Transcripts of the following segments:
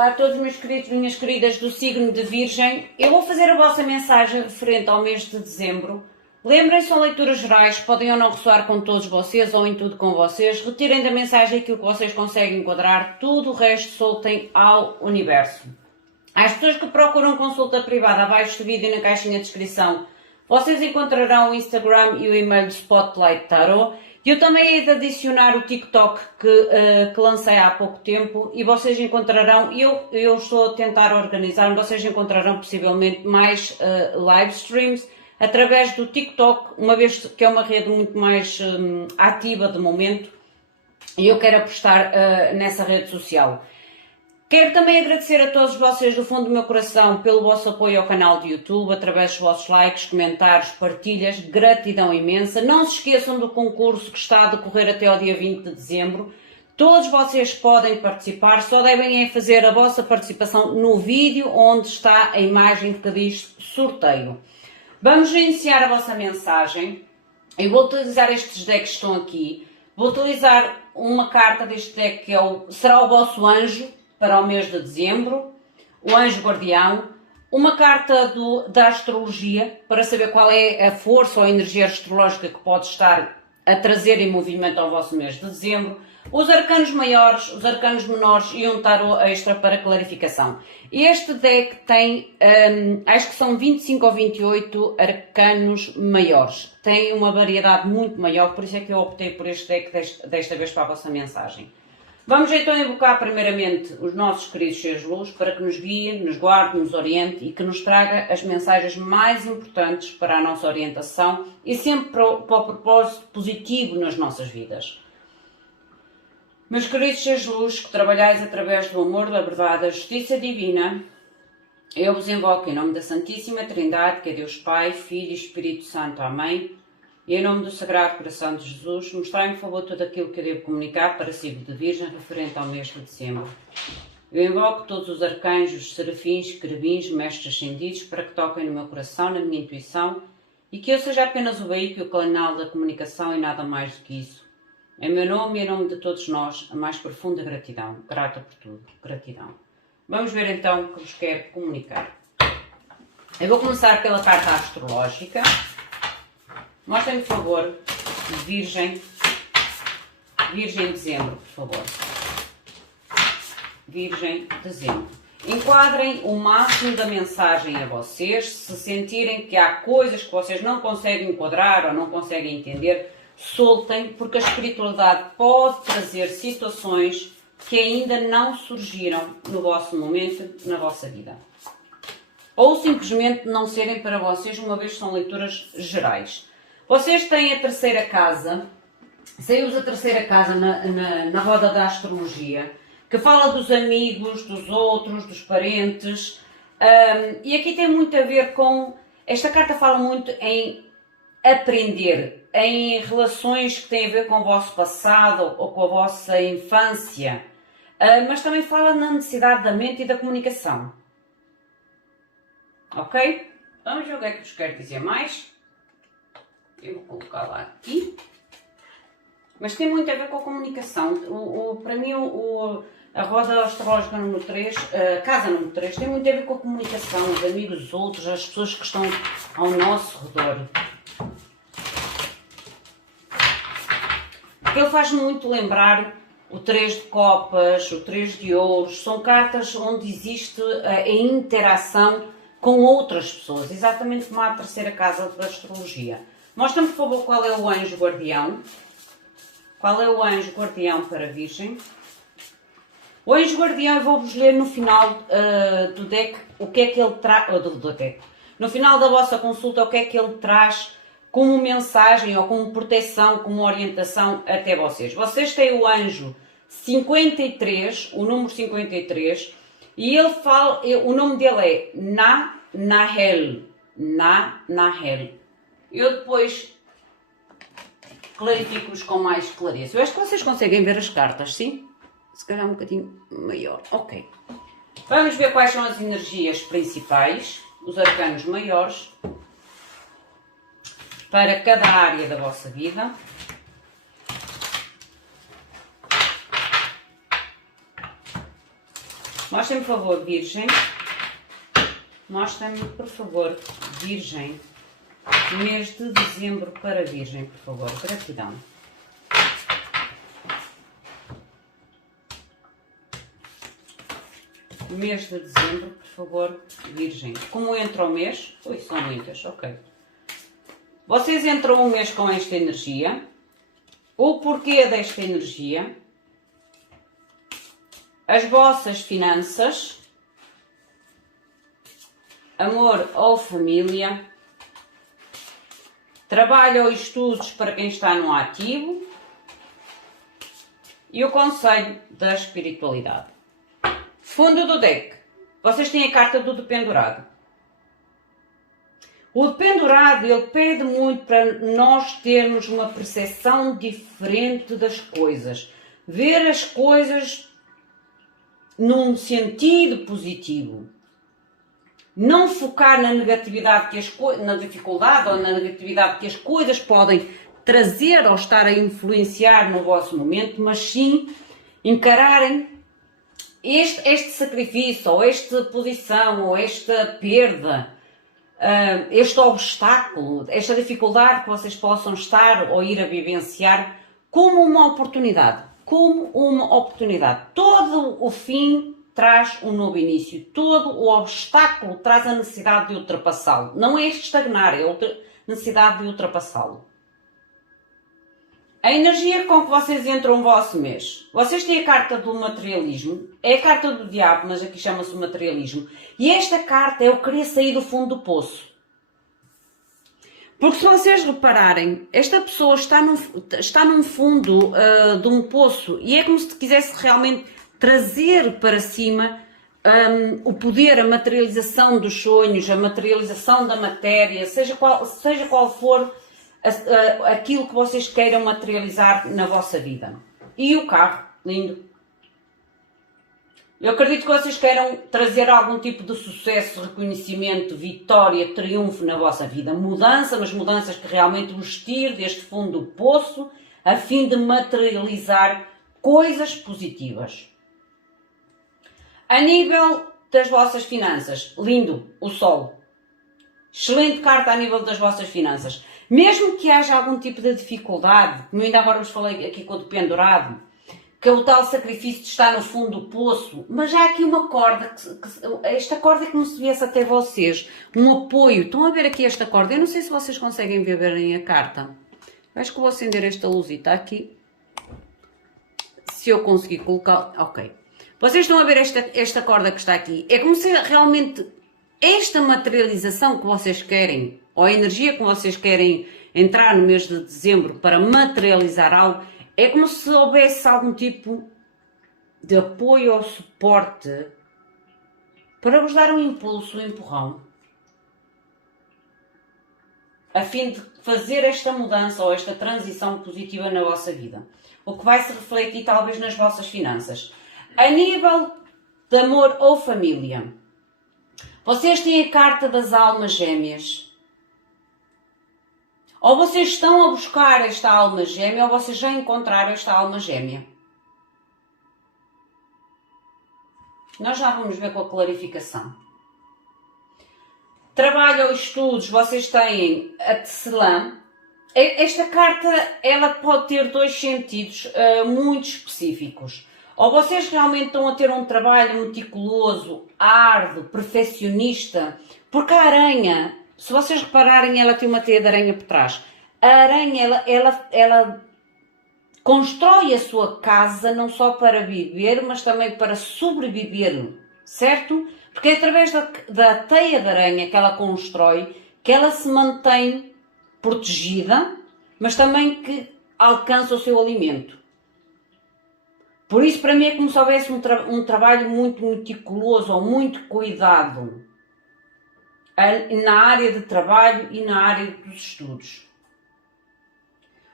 Olá a todos meus queridos, minhas queridas do signo de Virgem. Eu vou fazer a vossa mensagem referente ao mês de dezembro. Lembrem-se, são leituras gerais, podem ou não ressoar com todos vocês ou em tudo com vocês. Retirem da mensagem aquilo que vocês conseguem enquadrar, tudo o resto soltem ao universo. Às pessoas que procuram consulta privada, abaixo do vídeo na caixinha de descrição, vocês encontrarão o Instagram e o e-mail do Spotlight Tarot. Eu também hei de adicionar o TikTok que lancei há pouco tempo e vocês encontrarão, eu estou a tentar organizar, vocês encontrarão possivelmente mais live streams através do TikTok, uma vez que é uma rede muito mais ativa de momento e eu quero apostar nessa rede social. Quero também agradecer a todos vocês do fundo do meu coração pelo vosso apoio ao canal de YouTube, através dos vossos likes, comentários, partilhas, gratidão imensa. Não se esqueçam do concurso que está a decorrer até ao dia 20 de dezembro. Todos vocês podem participar, só devem fazer a vossa participação no vídeo onde está a imagem que diz sorteio. Vamos iniciar a vossa mensagem. Eu vou utilizar estes decks que estão aqui. Vou utilizar uma carta deste deck que será o vosso anjo para o mês de dezembro, o anjo guardião, uma carta da astrologia para saber qual é a força ou a energia astrológica que pode estar a trazer em movimento ao vosso mês de dezembro, os arcanos maiores, os arcanos menores e um tarot extra para clarificação. Este deck tem, acho que são 25 ou 28 arcanos maiores. Tem uma variedade muito maior, por isso é que eu optei por este deck desta vez para a vossa mensagem. Vamos então invocar primeiramente os nossos queridos seres de luz para que nos guie, nos guarde, nos oriente e que nos traga as mensagens mais importantes para a nossa orientação e sempre para o propósito positivo nas nossas vidas. Meus queridos seres de luz que trabalhais através do amor, da verdade, da justiça divina, eu vos invoco em nome da Santíssima Trindade, que é Deus Pai, Filho e Espírito Santo. Amém. E em nome do Sagrado Coração de Jesus, mostrai-me, por favor, tudo aquilo que eu devo comunicar para signo de Virgem referente ao mês de dezembro. Eu invoco todos os arcanjos, serafins, querubins, mestres ascendidos para que toquem no meu coração, na minha intuição e que eu seja apenas o veículo, o canal da comunicação e nada mais do que isso. Em meu nome e em nome de todos nós, a mais profunda gratidão. Grata por tudo. Gratidão. Vamos ver então o que vos quero comunicar. Eu vou começar pela carta astrológica. Mostrem-me, por favor, Virgem de dezembro, por favor. Virgem de dezembro. Enquadrem o máximo da mensagem a vocês. Se sentirem que há coisas que vocês não conseguem enquadrar ou não conseguem entender, soltem, porque a espiritualidade pode trazer situações que ainda não surgiram no vosso momento, na vossa vida. Ou simplesmente não serem para vocês, uma vez que são leituras gerais. Vocês têm a terceira casa, saiu-vos a terceira casa na roda da astrologia, que fala dos amigos, dos outros, dos parentes, e aqui tem muito a ver com, esta carta fala muito em aprender, em relações que têm a ver com o vosso passado ou com a vossa infância, mas também fala na necessidade da mente e da comunicação. Ok? Vamos ver o que é que vos quero dizer mais. Eu vou colocar lá aqui. Mas tem muito a ver com a comunicação. Para mim, a roda astrológica número 3, casa número 3, tem muito a ver com a comunicação, os amigos, os outros, as pessoas que estão ao nosso redor. Ele faz-me muito lembrar o 3 de copas, o 3 de ouros. São cartas onde existe a interação com outras pessoas, exatamente como a terceira casa da astrologia. Mostra-me, por favor, qual é o anjo guardião. Qual é o anjo guardião para a Virgem? O anjo guardião, eu vou-vos ler no final do deck o que é que ele traz. No final da vossa consulta, o que é que ele traz como mensagem ou como proteção, como orientação até vocês. Vocês têm o anjo 53, o número 53, e ele fala, o nome dele é Nahel. Eu depois clarifico-os com mais clareza. Eu acho que vocês conseguem ver as cartas, sim? Se calhar um bocadinho maior. Ok. Vamos ver quais são as energias principais, os arcanos maiores, para cada área da vossa vida. Mostrem-me, por favor, Virgem. Mostrem-me, por favor, Virgem. Mês de dezembro para Virgem, por favor. Gratidão. Mês de dezembro, por favor, Virgem. Como entra o mês? Ui, são muitas, ok. Vocês entram um mês com esta energia. O porquê desta energia? As vossas finanças. Amor ou família. Trabalho ou estudos para quem está no ativo. E o conselho da espiritualidade. Fundo do deck. Vocês têm a carta do dependurado. O dependurado, ele pede muito para nós termos uma percepção diferente das coisas. Ver as coisas num sentido positivo. Não focar na negatividade, na dificuldade ou na negatividade que as coisas podem trazer ou estar a influenciar no vosso momento, mas sim encararem este sacrifício, ou esta posição, ou esta perda, este obstáculo, esta dificuldade que vocês possam estar ou ir a vivenciar como uma oportunidade. Como uma oportunidade. Todo o fim traz um novo início. Todo o obstáculo traz a necessidade de ultrapassá-lo. Não é estagnar, é a necessidade de ultrapassá-lo. A energia com que vocês entram no vosso mês. Vocês têm a carta do materialismo. É a carta do diabo, mas aqui chama-se o materialismo. E esta carta é o querer sair do fundo do poço. Porque se vocês repararem, esta pessoa está num fundo de um poço e é como se quisesse realmente trazer para cima o poder, a materialização dos sonhos, a materialização da matéria, seja qual for aquilo que vocês queiram materializar na vossa vida. E o carro, lindo. Eu acredito que vocês queiram trazer algum tipo de sucesso, reconhecimento, vitória, triunfo na vossa vida. Mudança, mas mudanças que realmente vos tirem deste fundo do poço, a fim de materializar coisas positivas. A nível das vossas finanças, lindo, o Sol. Excelente carta a nível das vossas finanças. Mesmo que haja algum tipo de dificuldade, como ainda agora vos falei aqui com o dependurado, que é o tal sacrifício de estar no fundo do poço, mas há aqui uma corda, esta corda que não se viesse até vocês, um apoio. Estão a ver aqui esta corda? Eu não sei se vocês conseguem ver bem a carta. Acho que vou acender esta luzita aqui. Se eu conseguir colocar... Ok. Vocês estão a ver esta corda que está aqui? É como se realmente esta materialização que vocês querem, ou a energia que vocês querem entrar no mês de dezembro para materializar algo, é como se houvesse algum tipo de apoio ou suporte para vos dar um impulso, um empurrão, a fim de fazer esta mudança ou esta transição positiva na vossa vida. O que vai se refletir talvez nas vossas finanças. A nível de amor ou família, vocês têm a carta das almas gêmeas. Ou vocês estão a buscar esta alma gêmea, ou vocês já encontraram esta alma gêmea. Nós já vamos ver com a clarificação. Trabalho ou estudos, vocês têm a tecelã. Esta carta, ela pode ter dois sentidos muito específicos. Ou vocês realmente estão a ter um trabalho meticuloso, árduo, perfeccionista, porque a aranha... Se vocês repararem, ela tem uma teia de aranha por trás. A aranha, ela constrói a sua casa não só para viver, mas também para sobreviver, certo? Porque é através da teia de aranha que ela constrói, que ela se mantém protegida, mas também que alcança o seu alimento. Por isso, para mim, é como se houvesse um trabalho muito meticuloso ou muito cuidado na área de trabalho e na área dos estudos.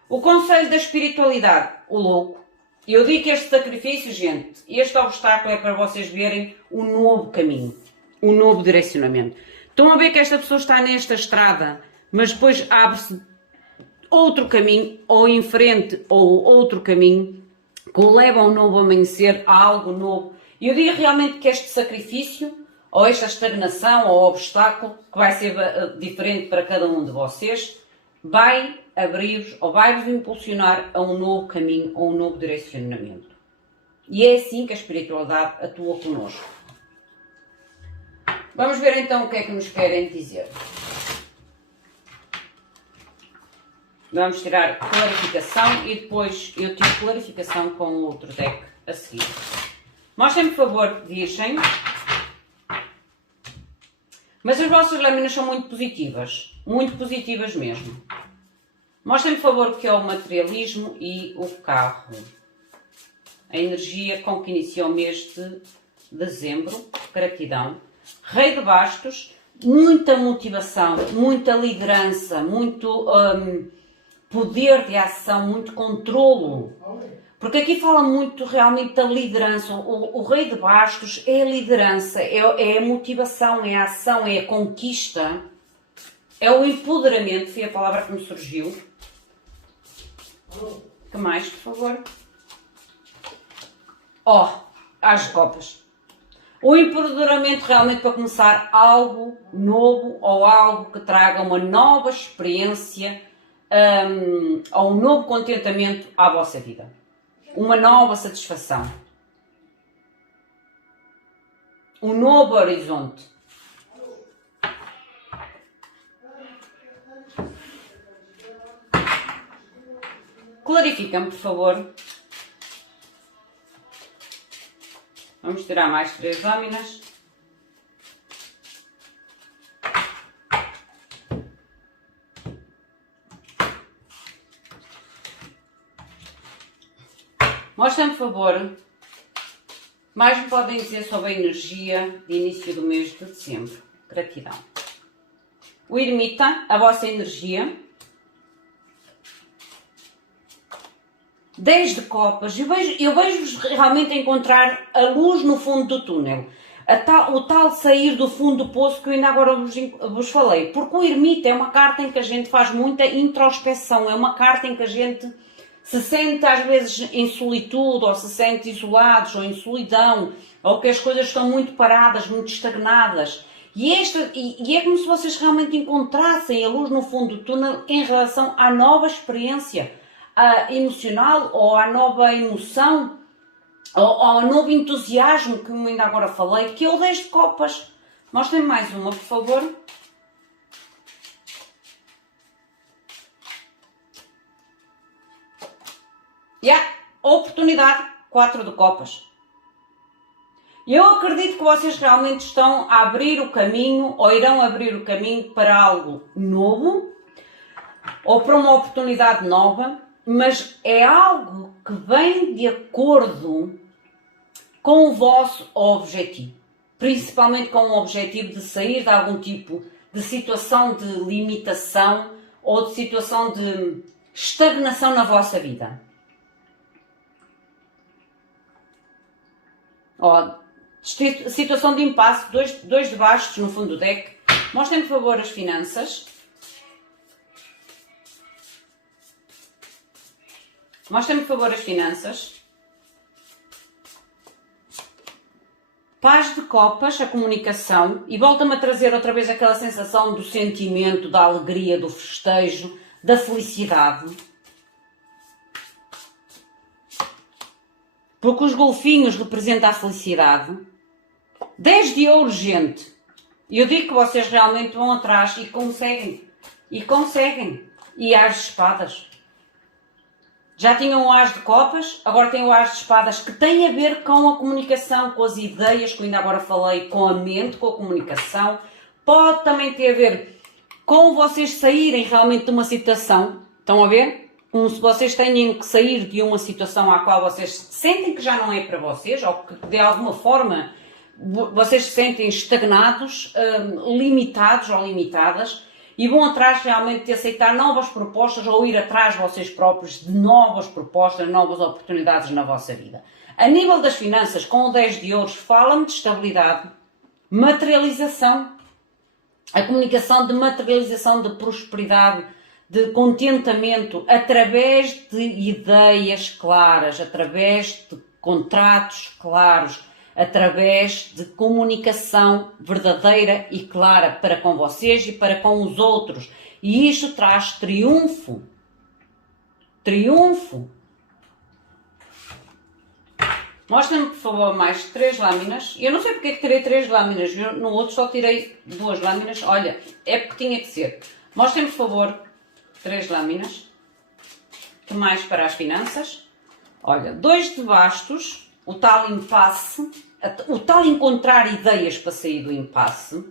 O conselho da espiritualidade, o louco. Eu digo que este sacrifício, gente, este obstáculo é para vocês verem o novo caminho, o novo direcionamento. Estão a ver que esta pessoa está nesta estrada, mas depois abre-se outro caminho, ou em frente, ou outro caminho, que o leva a um novo amanhecer, a algo novo. E eu digo realmente que este sacrifício, ou esta estagnação, ou obstáculo, que vai ser diferente para cada um de vocês, vai abrir-vos, ou vai-vos impulsionar a um novo caminho, a um novo direcionamento. E é assim que a espiritualidade atua connosco. Vamos ver então o que é que nos querem dizer. Vamos tirar clarificação e depois eu tiro clarificação com o outro deck a seguir. Mostrem-me, por favor, Virgem. Mas as vossas lâminas são muito positivas mesmo. Mostrem-me, por favor, o que é o materialismo e o carro. A energia com que inicia o mês de dezembro. Gratidão. Rei de bastos. Muita motivação, muita liderança, muito poder de ação, muito controlo. Porque aqui fala muito realmente da liderança. O rei de bastos é a liderança, é a motivação, é a ação, é a conquista, é o empoderamento, foi a palavra que me surgiu. Que mais, por favor? As copas. O empoderamento realmente para começar algo novo ou algo que traga uma nova experiência ou um novo contentamento à vossa vida. Uma nova satisfação. Um novo horizonte. Clarifica-me, por favor. Vamos tirar mais 3 lâminas. Mostrem-me, por favor, mais me podem dizer sobre a energia de início do mês de dezembro. Gratidão. O ermita, a vossa energia. 10 de copas. Eu vejo-vos realmente encontrar a luz no fundo do túnel. O tal sair do fundo do poço que eu ainda agora vos falei. Porque o ermita é uma carta em que a gente faz muita introspeção. É uma carta em que a gente se sente às vezes em solitude, ou se sente isolados, ou em solidão, ou que as coisas estão muito paradas, muito estagnadas. E é como se vocês realmente encontrassem a luz no fundo do túnel em relação à nova experiência emocional, ou à nova emoção, ou ao novo entusiasmo que eu ainda agora falei, que é o 10 de copas. Mostrem-me mais uma, por favor. Oportunidade, 4 de copas. Eu acredito que vocês realmente estão a abrir o caminho, ou irão abrir o caminho para algo novo, ou para uma oportunidade nova, mas é algo que vem de acordo com o vosso objetivo. Principalmente com o objetivo de sair de algum tipo de situação de limitação ou de situação de estagnação na vossa vida. Situação de impasse, dois de bastos no fundo do deck. Mostrem, por favor, as finanças. Mostrem, por favor, as finanças. Paz de copas, a comunicação. E volta-me a trazer outra vez aquela sensação do sentimento, da alegria, do festejo, da felicidade. Porque os golfinhos representam a felicidade. 10 de ouro, gente. E eu digo que vocês realmente vão atrás e conseguem. E conseguem. E as de espadas. Já tinham o as de copas, agora tem o as de espadas, que tem a ver com a comunicação, com as ideias, que eu ainda agora falei, com a mente, com a comunicação. Pode também ter a ver com vocês saírem realmente de uma situação. Estão a ver? Como se vocês tenham que sair de uma situação à qual vocês sentem que já não é para vocês, ou que de alguma forma vocês se sentem estagnados, limitados ou limitadas, e vão atrás realmente de aceitar novas propostas ou ir atrás vocês próprios de novas propostas, novas oportunidades na vossa vida. A nível das finanças, com o 10 de ouros, fala-me de estabilidade, materialização, a comunicação de materialização de prosperidade, de contentamento, através de ideias claras, através de contratos claros, através de comunicação verdadeira e clara para com vocês e para com os outros. E isto traz triunfo. Triunfo. Mostra-me, por favor, mais 3 lâminas. Eu não sei porque é que tirei 3 lâminas. Eu, no outro só tirei 2 lâminas. Olha, é porque tinha que ser. Mostrem-me, por favor, 3 lâminas. Que mais para as finanças? Olha, 2 de bastos. O tal impasse. O tal encontrar ideias para sair do impasse.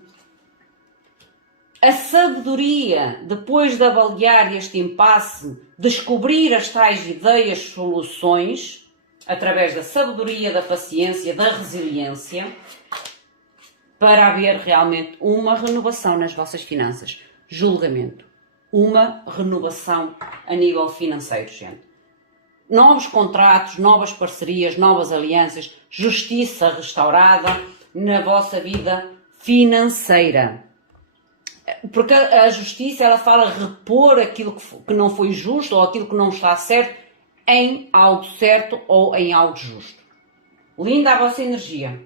A sabedoria, depois de avaliar este impasse, descobrir as tais ideias, soluções, através da sabedoria, da paciência, da resiliência, para haver realmente uma renovação nas vossas finanças. Julgamento. Uma renovação a nível financeiro, gente. Novos contratos, novas parcerias, novas alianças, justiça restaurada na vossa vida financeira. Porque a justiça, ela fala repor aquilo que não foi justo ou aquilo que não está certo em algo certo ou em algo justo. Linda a vossa energia.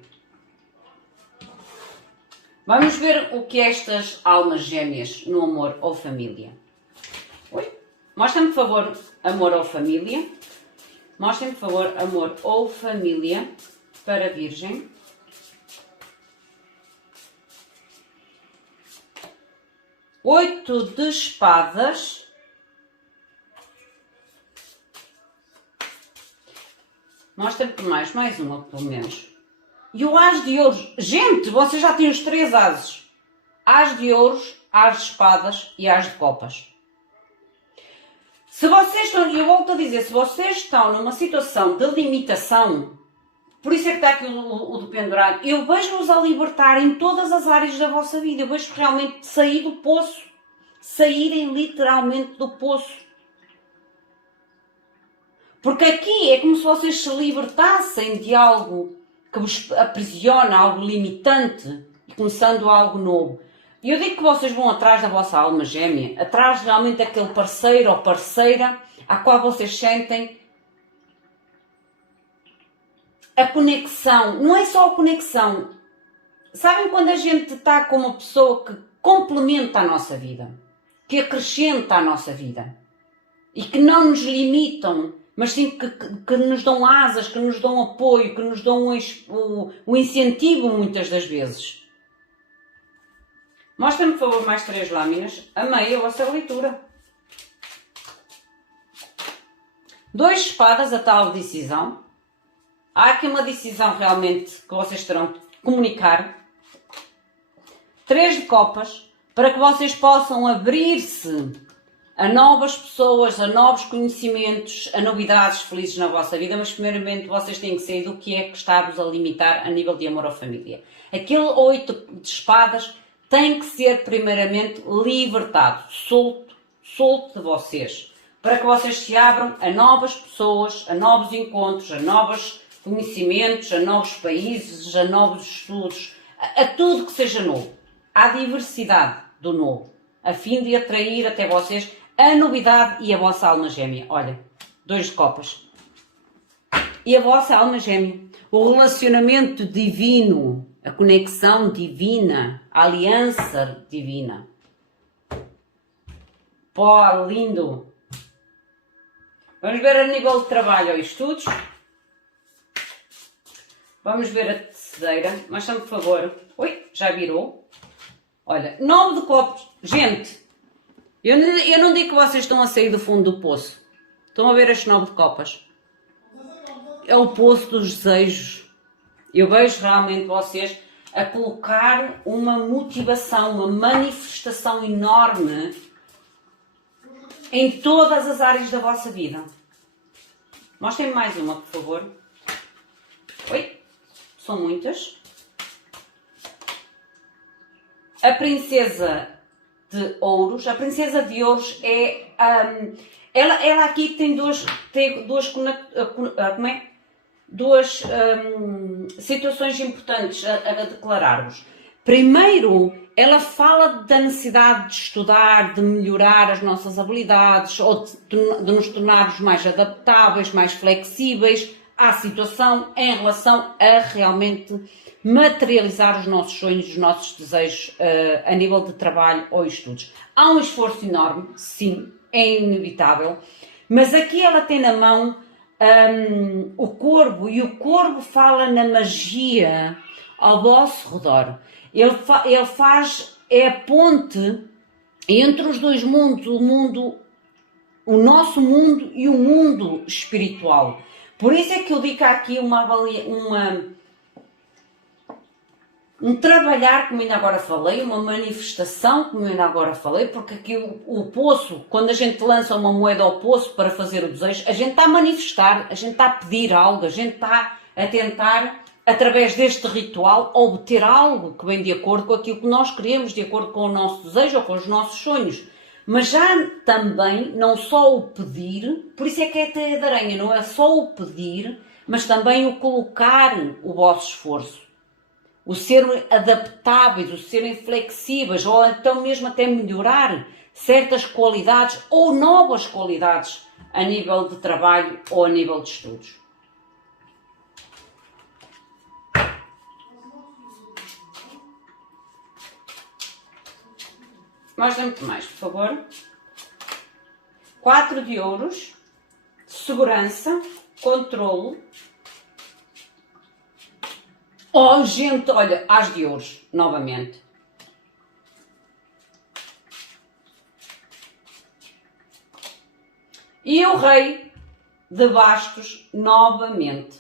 Vamos ver o que é estas almas gêmeas no amor ou família. Oi? Mostra-me, por favor, amor ou família. Mostrem, por favor, amor ou família para a Virgem. Oito de espadas. Mostra-me por mais uma, pelo menos. E o as de ouros. Gente, vocês já têm os 3 ases. As de ouros, as de espadas e as de copas. Se vocês estão, eu volto a dizer, se vocês estão numa situação de limitação, por isso é que está aqui o do pendurado, eu vejo-vos a libertar em todas as áreas da vossa vida. Eu vejo realmente sair do poço. Saírem literalmente do poço. Porque aqui é como se vocês se libertassem de algo que vos aprisiona, algo limitante, e começando algo novo. E eu digo que vocês vão atrás da vossa alma gêmea, atrás realmente daquele parceiro ou parceira a qual vocês sentem a conexão. Não é só a conexão. Sabem quando a gente está com uma pessoa que complementa a nossa vida, que acrescenta a nossa vida e que não nos limitam, mas sim que nos dão asas, que nos dão apoio, que nos dão o incentivo muitas das vezes. Mostra-me, por favor, mais 3 lâminas. Amei a vossa leitura. 2 espadas, a tal decisão. Há aqui uma decisão realmente que vocês terão de comunicar. 3 de copas, para que vocês possam abrir-se a novas pessoas, a novos conhecimentos, a novidades felizes na vossa vida, mas primeiramente vocês têm que sair do que é que está-vos a limitar a nível de amor ou família. Aquele 8 de espadas tem que ser primeiramente libertado, solto de vocês, para que vocês se abram a novas pessoas, a novos encontros, a novos conhecimentos, a novos países, a novos estudos, a tudo que seja novo. À diversidade do novo, a fim de atrair até vocês a novidade e a vossa alma gêmea. Olha, 2 de copas. E a vossa alma gêmea. O relacionamento divino, a conexão divina, a aliança divina. Pó, lindo. Vamos ver a nível de trabalho ou estudos. Vamos ver a terceira. Mostra-me, por favor. Oi, já virou. Olha, 9 de copos. Gente, eu não digo que vocês estão a sair do fundo do poço. Estão a ver este 9 de copas? É o poço dos desejos. Eu vejo realmente vocês a colocar uma motivação, uma manifestação enorme em todas as áreas da vossa vida. Mostrem-me mais uma, por favor. Oi, são muitas. A princesa de ouros. A princesa de ouros é... ela aqui tem duas situações importantes a declarar-vos. Primeiro, ela fala da necessidade de estudar, de melhorar as nossas habilidades ou de nos tornarmos mais adaptáveis, mais flexíveis à situação em relação a realmente materializar os nossos sonhos, os nossos desejos a nível de trabalho ou estudos. Há um esforço enorme, sim, é inevitável, mas aqui ela tem na mão o corvo, e o corvo fala na magia ao vosso redor. Ele faz, é a ponte entre os dois mundos, o nosso mundo e o mundo espiritual. Por isso é que eu digo aqui um trabalhar, como ainda agora falei, uma manifestação, como ainda agora falei, porque aqui o poço, quando a gente lança uma moeda ao poço para fazer o desejo, a gente está a manifestar, a gente está a pedir algo, a gente está a tentar, através deste ritual, obter algo que vem de acordo com aquilo que nós queremos, de acordo com o nosso desejo ou com os nossos sonhos. Mas já também, não só o pedir, por isso é que é a teia de aranha, não é só o pedir, mas também o colocar o vosso esforço. O ser adaptáveis, o serem flexíveis, ou então mesmo até melhorar certas qualidades ou novas qualidades a nível de trabalho ou a nível de estudos. Mostra-me mais, por favor. 4 de ouros, segurança, controlo. Oh, gente, olha, as de ouros, novamente. E o rei de bastos, novamente.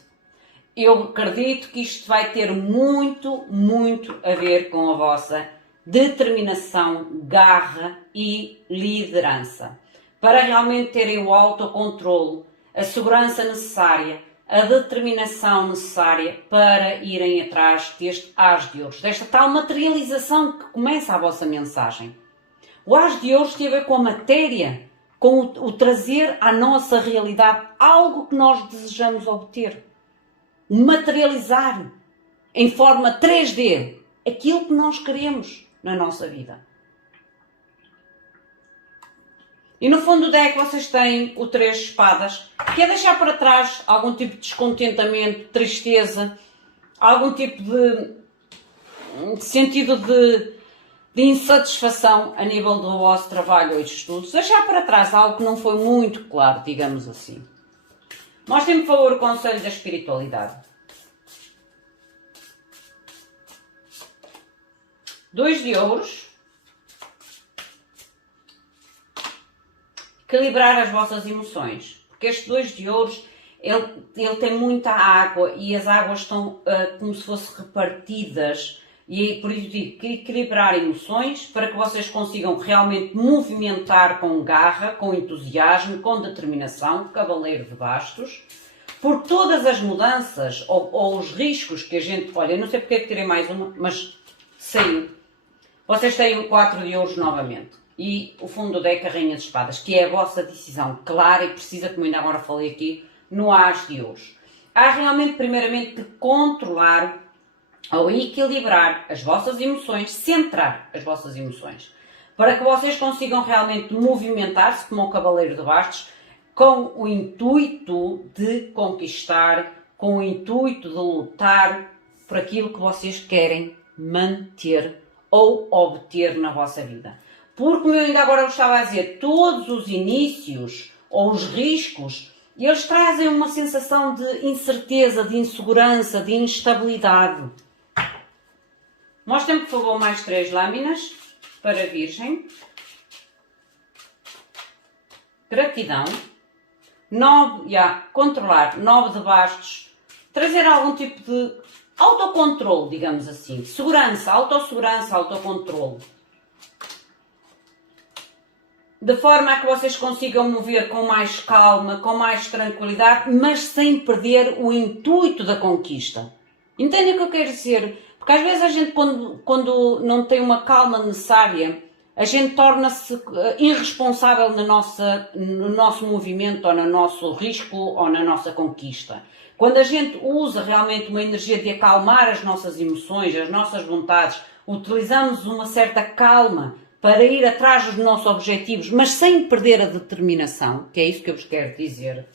Eu acredito que isto vai ter muito, muito a ver com a vossa determinação, garra e liderança. Para realmente terem o autocontrole, a segurança necessária, a determinação necessária para irem atrás deste As de Ouros, desta tal materialização que começa a vossa mensagem. O As de Ouros tem a ver com a matéria, com o trazer à nossa realidade algo que nós desejamos obter. O materializar em forma 3D aquilo que nós queremos na nossa vida. E no fundo do deck vocês têm o 3 de espadas, que é deixar para trás algum tipo de descontentamento, tristeza, algum tipo de sentido de insatisfação a nível do vosso trabalho ou de estudos. Deixar para trás algo que não foi muito claro, digamos assim. Mostrem-me, por favor, o conselho da espiritualidade. 2 de ouros. Equilibrar as vossas emoções, porque este 2 de ouros, ele tem muita água e as águas estão como se fossem repartidas, e por isso digo que equilibrar emoções para que vocês consigam realmente movimentar com garra, com entusiasmo, com determinação, cavaleiro de bastos, por todas as mudanças ou os riscos que a gente, olha, eu não sei porque é que tirei mais uma, mas saiu. Vocês têm o 4 de ouros novamente. E o fundo do deck, a Rainha de Espadas, que é a vossa decisão clara e precisa, como ainda agora falei aqui, no As de Ouros. Há realmente, primeiramente, de controlar ou equilibrar as vossas emoções, centrar as vossas emoções, para que vocês consigam realmente movimentar-se como o Cavaleiro de Bastos, com o intuito de conquistar, com o intuito de lutar por aquilo que vocês querem manter ou obter na vossa vida. Porque, como eu ainda agora vos estava a dizer, todos os inícios ou os riscos, eles trazem uma sensação de incerteza, de insegurança, de instabilidade. Mostrem-me, por favor, mais 3 lâminas para a Virgem. Gratidão. 9, controlar, 9 de bastos. Trazer algum tipo de autocontrole, digamos assim. Segurança, autossegurança, autocontrole. De forma a que vocês consigam mover com mais calma, com mais tranquilidade, mas sem perder o intuito da conquista. Entendem o que eu quero dizer? Porque às vezes a gente, quando não tem uma calma necessária, a gente torna-se irresponsável no nosso movimento, ou no nosso risco, ou na nossa conquista. Quando a gente usa realmente uma energia de acalmar as nossas emoções, as nossas vontades, utilizamos uma certa calma para ir atrás dos nossos objetivos, mas sem perder a determinação, que é isso que eu vos quero dizer.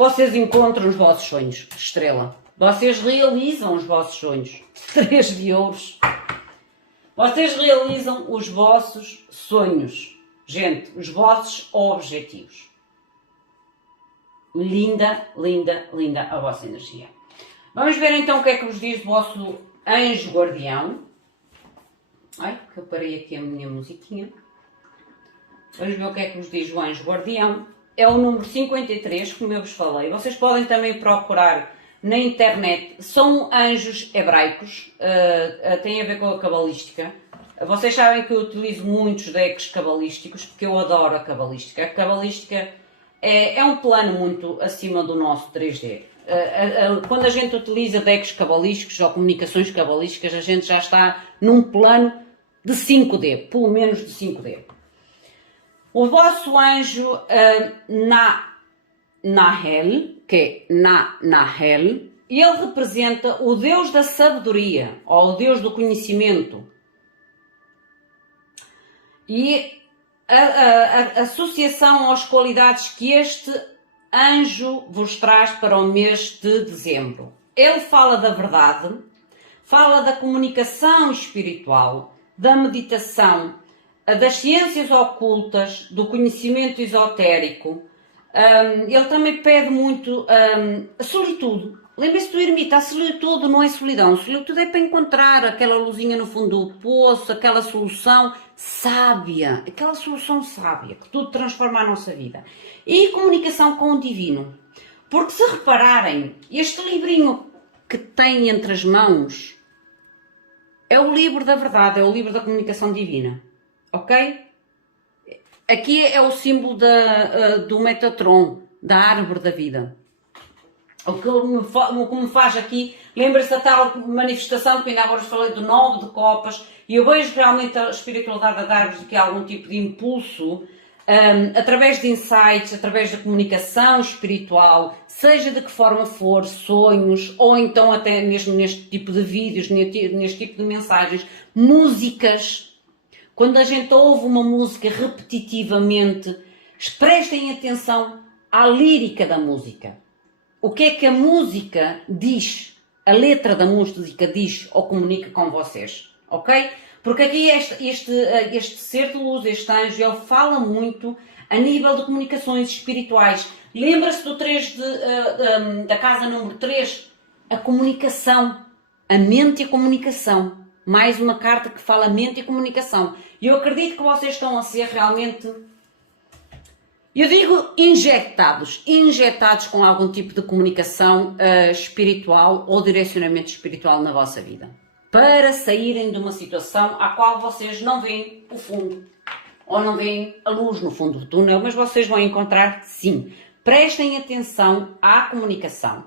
vocês encontram os vossos sonhos, estrela. Vocês realizam os vossos sonhos. 3 de ouros. Vocês realizam os vossos sonhos. Gente, os vossos objetivos. Linda, linda, linda a vossa energia. Vamos ver então o que é que vos diz o vosso anjo guardião. Ai, que eu parei aqui a minha musiquinha. Vamos ver o que é que vos diz o anjo guardião. É o número 53, como eu vos falei. Vocês podem também procurar na internet. São anjos hebraicos, têm a ver com a cabalística. Vocês sabem que eu utilizo muitos decks cabalísticos, porque eu adoro a cabalística. A cabalística é um plano muito acima do nosso 3D. Quando a gente utiliza decks cabalísticos ou comunicações cabalísticas, a gente já está num plano de 5D, pelo menos de 5D. O vosso anjo Nahel, que é Nahel, ele representa o Deus da sabedoria, ou o Deus do conhecimento. E a associação às qualidades que este anjo vos traz para o mês de dezembro. Ele fala da verdade, fala da comunicação espiritual, da meditação, das ciências ocultas, do conhecimento esotérico. Ele também pede muito a solitude. Lembre-se do ermita, a solitude não é solidão. A solitude é para encontrar aquela luzinha no fundo do poço, aquela solução sábia, aquela solução sábia que tudo transforma a nossa vida. E comunicação com o divino. Porque se repararem, este livrinho que tem entre as mãos é o livro da verdade, é o livro da comunicação divina. Ok? Aqui é o símbolo do Metatron, da árvore da vida. O que me faz aqui, lembra-se da tal manifestação que ainda agora falei do 9 de copas, e eu vejo realmente a espiritualidade das árvores aqui algum tipo de impulso, através de insights, através da comunicação espiritual, seja de que forma for, sonhos, ou então até mesmo neste tipo de vídeos, neste tipo de mensagens, músicas. Quando a gente ouve uma música repetitivamente, prestem atenção à lírica da música. O que é que a música diz, a letra da música diz ou comunica com vocês, ok? Porque aqui este ser de luz, este anjo, ele fala muito a nível de comunicações espirituais. Lembra-se do 3 da casa número 3? A comunicação, a mente e a comunicação. Mais uma carta que fala mente e comunicação. E eu acredito que vocês estão a ser realmente, eu digo injetados com algum tipo de comunicação espiritual ou direcionamento espiritual na vossa vida. Para saírem de uma situação à qual vocês não veem o fundo. Ou não veem a luz no fundo do túnel, mas vocês vão encontrar sim. Prestem atenção à comunicação.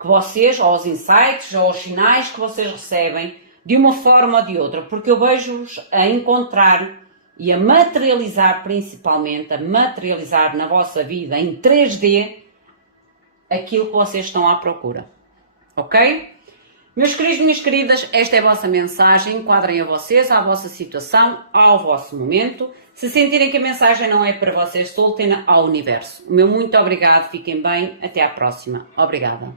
Que vocês, ou aos insights, ou aos sinais que vocês recebem, de uma forma ou de outra, porque eu vejo-vos a encontrar e a materializar, principalmente, a materializar na vossa vida em 3D aquilo que vocês estão à procura. Ok? Meus queridos, minhas queridas, esta é a vossa mensagem. Enquadrem a vocês, à vossa situação, ao vosso momento. Se sentirem que a mensagem não é para vocês, soltem-na ao universo. O meu muito obrigado, fiquem bem, até à próxima. Obrigada.